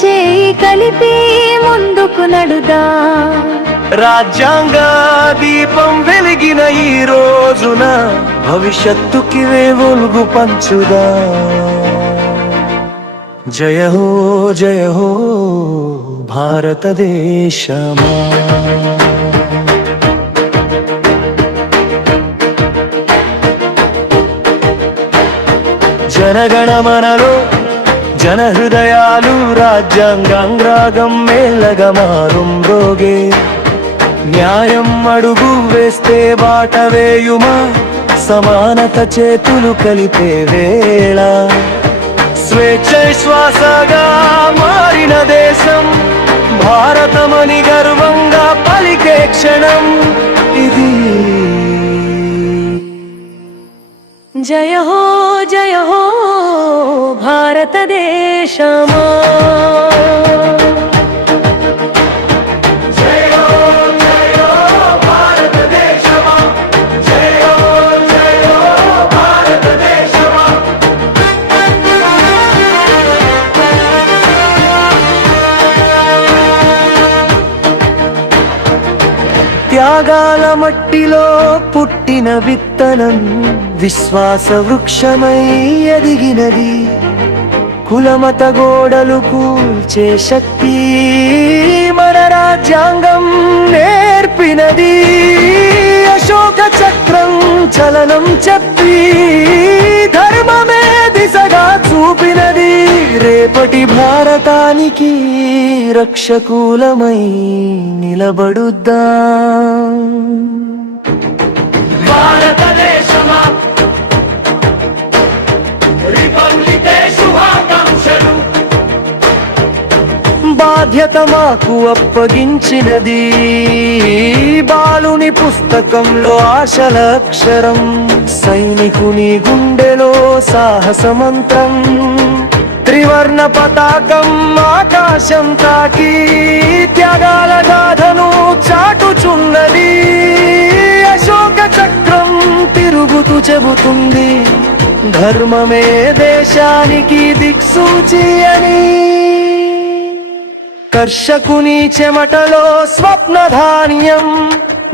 చేయి కలిపి ముందుకు నడుదా. రాజ్యాంగ దీపం వెలిగిన ఈ రోజున భవిష్యత్తుకి వెలుగు పంచుదా. జయ హో భారతదేశమా. జనగణమనలో జన హృదయాలు రాజ్యాంగాంగ్రాగం మేళగా మారుం రోగే. న్యాయం అడుగు వేస్తే బాట వేయుమా, సమానత చేతులు కలిపే వేళ. స్వేచ్ఛ శ్వాసగా మారిన దేశం భారతమని గర్వంగా పలికే క్షణం ఇది. జయ హో భారతదేశమా. త్యాగాల మట్టిలో పుట్టిన విత్తనం విశ్వాస వృక్షమై ఎదిగినది. కులమత గోడలు కూల్చే శక్తి మన రాజ్యాంగం నేర్పినది. అశోక చక్రం చలనం చెప్పి ధర్మమే దిశగా చూపినది. రేపటి భారతానికి రక్షకూలమై నిలబడుద్దాం. భారతదేశమా రిపబ్లికే శుభాకాంక్షలు. బాధ్యత మాకు అప్పగించినది బాలుని పుస్తకంలో ఆశల అక్షరం. సైనికుని గుండెలో సాహస మంత్రం. త్రివర్ణ పతాకం ఆకాశం తాకి త్యాగాల గాథను చాటుచున్నది. అశోక చక్రం తిరుగుతూ చెబుతుంది ధర్మమే దేశానికి దిక్సూచి అని. కర్షకుని చెమటలో స్వప్నధాన్యం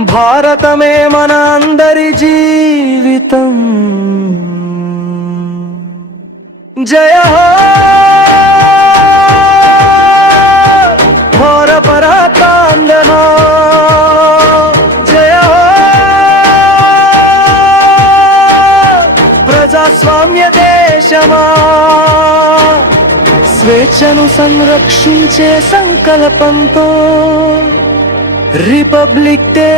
భారతమే మన అందరి జీవితం. జయ హో ఘోర పరాకాందన. జయ హో ప్రజాస్వామ్య దేశమా. స్వేచ్ఛను సంరక్షించే సంకల్పంతో రిపబ్లిక్ డే